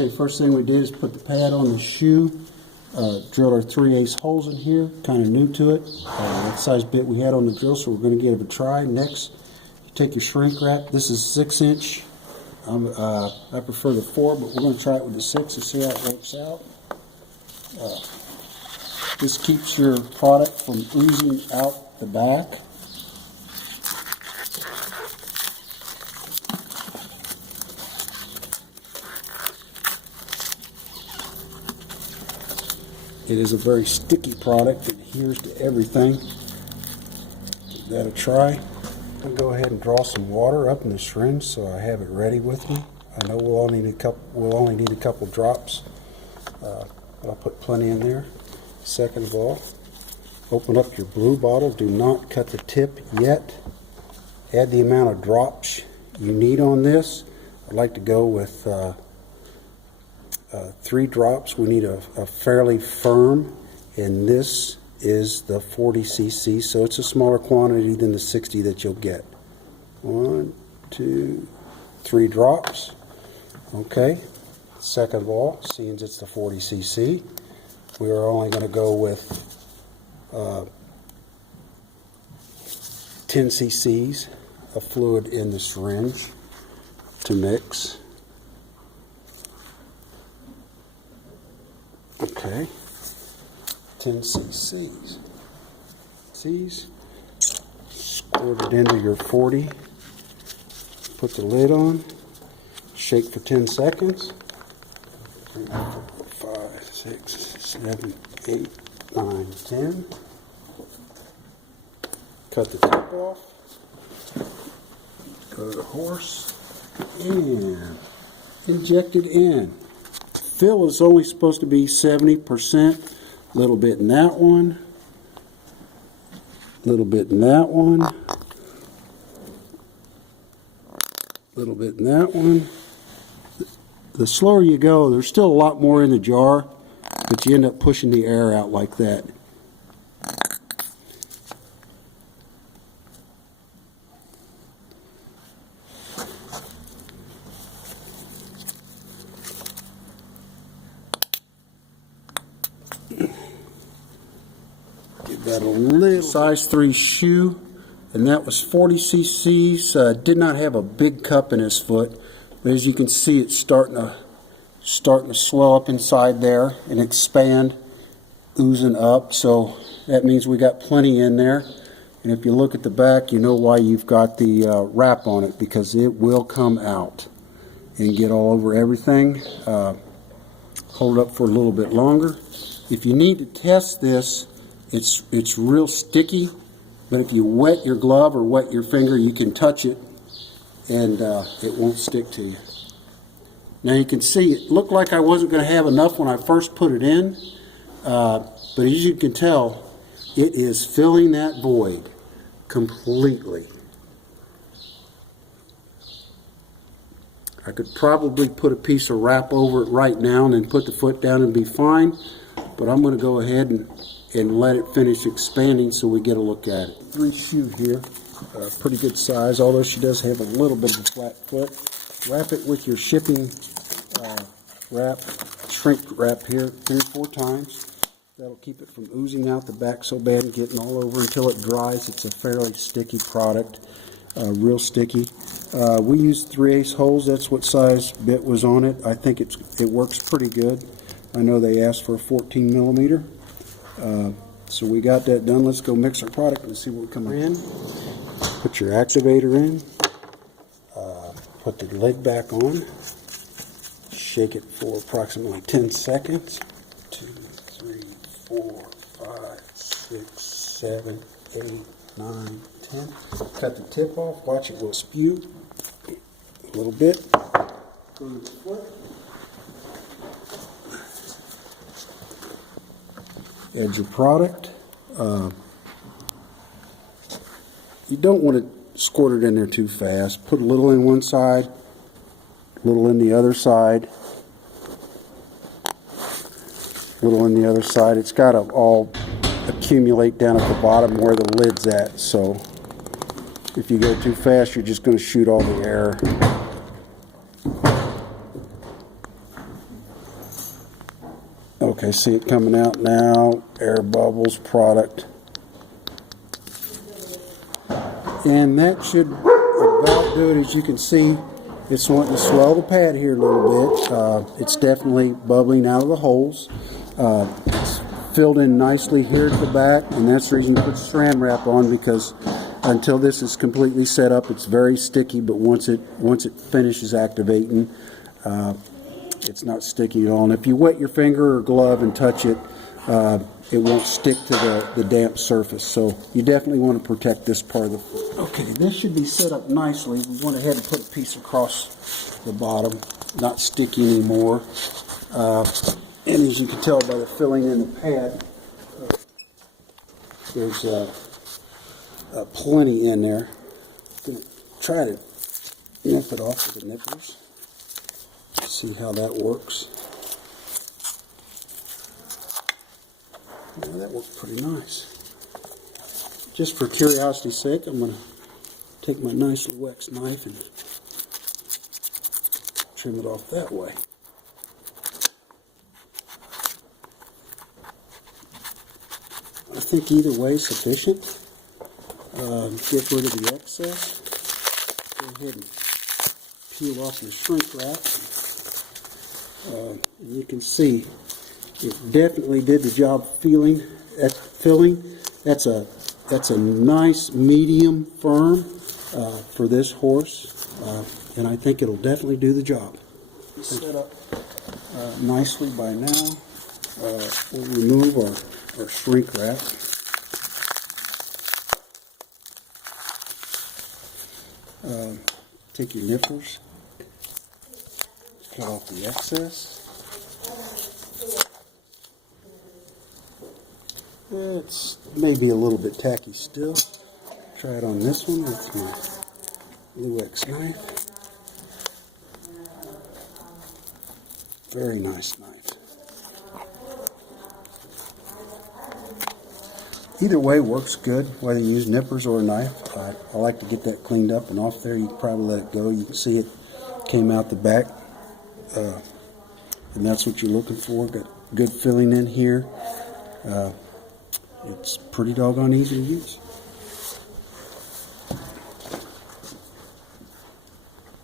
Okay, first thing we did is put the pad on the shoe. Drilled our 3/8 holes in here, kind of new to it. That size bit we had on the drill, so we're going to give it a try. Next, you take your shrink wrap. This is 6-inch. I prefer the 4, but we're going to try it with the 6 and see how it works out. This keeps your product from oozing out the back. It is a very sticky product. It adheres to everything. Give that a try. I'm going to go ahead and draw some water up in the syringe so I have it ready with me. I know we'll only need a couple drops, but I'll put plenty in there. Second of all, open up your blue bottle. Do not cut the tip yet. Add the amount of drops you need on this. I'd like to go with 3 drops. We need a fairly firm, and this is the 40 cc, so it's a smaller quantity than the 60 that you'll get. 1, 2, 3 drops. Okay. Second of all, seeing it's the 40 cc, we are only going to go with 10 cc's of fluid in the syringe to mix. Okay, 10 cc's. Squirt it into your 40. Put the lid on. Shake for 10 seconds. 3, 4, 5, 6, 7, 8, 9, 10. Cut the tip off. Go to the horse and inject it in. Fill is only supposed to be 70%. A little bit in that one. A little bit in that one. A little bit in that one. The slower you go, there's still a lot more in the jar, but you end up pushing the air out like that. Give that a little size 3 shoe, and that was 40 cc's. Did not have a big cup in his foot, but as you can see, it's starting to swell up inside there and expand, oozing up. So that means we got plenty in there. And if you look at the back, you know why you've got the wrap on it, because it will come out and get all over everything. Hold it up for a little bit longer. If you need to test this, it's real sticky, but if you wet your glove or wet your finger, you can touch it and it won't stick to you. Now you can see it looked like I wasn't going to have enough when I first put it in, but as you can tell, it is filling that void completely. I could probably put a piece of wrap over it right now and then put the foot down and be fine, but I'm going to go ahead and let it finish expanding so we get a look at it. 3 shoe here, pretty good size, although she does have a little bit of a flat foot. Wrap it with your shipping shrink wrap here 3 or 4 times. That'll keep it from oozing out the back so bad and getting all over until it dries. It's a fairly sticky product, real sticky. We used 3/8 holes. That's what size bit was on it. I think it works pretty good. I know they asked for a 14 millimeter. So we got that done. Let's go mix our product and see what we come in. Put your activator in. Put the lid back on. Shake it for approximately 10 seconds. 2, 3, 4, 5, 6, 7, 8, 9, 10. Cut the tip off. Watch it will spew a little bit. Go to the foot. Add your product. You don't want to squirt it in there too fast. Put a little in one side, a little in the other side, a little in the other side. It's got to all accumulate down at the bottom where the lid's at. So if you go too fast, you're just going to shoot all the air. Okay, see it coming out now. Air bubbles product. And that should about do it. As you can see, it's wanting to swell the pad here a little bit. It's definitely bubbling out of the holes. It's filled in nicely here at the back, and that's the reason to put Saran wrap on, because until this is completely set up, it's very sticky. But once it finishes activating, it's not sticky at all. And if you wet your finger or glove and touch it, it won't stick to the damp surface. So you definitely want to protect this part of the... Okay, this should be set up nicely. We went ahead and put a piece across the bottom, not sticky anymore. And as you can tell by the filling in the pad, there's plenty in there. I'm going to try to nip it off with the nippers. See how that works. Yeah, that worked pretty nice. Just for curiosity's sake, I'm going to take my nice Luwex knife and trim it off that way. I think either way is sufficient. Get rid of the excess. Go ahead and peel off your shrink wrap. And you can see it definitely did the job filling. That's a nice medium firm for this horse, and I think it'll definitely do the job. Set up nicely by now. We'll remove our shrink wrap. Take your nippers, cut off the excess. It's maybe a little bit tacky still. Try it on this one with my Luwex knife. Very nice knife. Either way works good, whether you use nippers or a knife. I like to get that cleaned up and off there. You can probably let it go. You can see it came out the back. And that's what you're looking for. Got good filling in here. It's pretty doggone easy to use.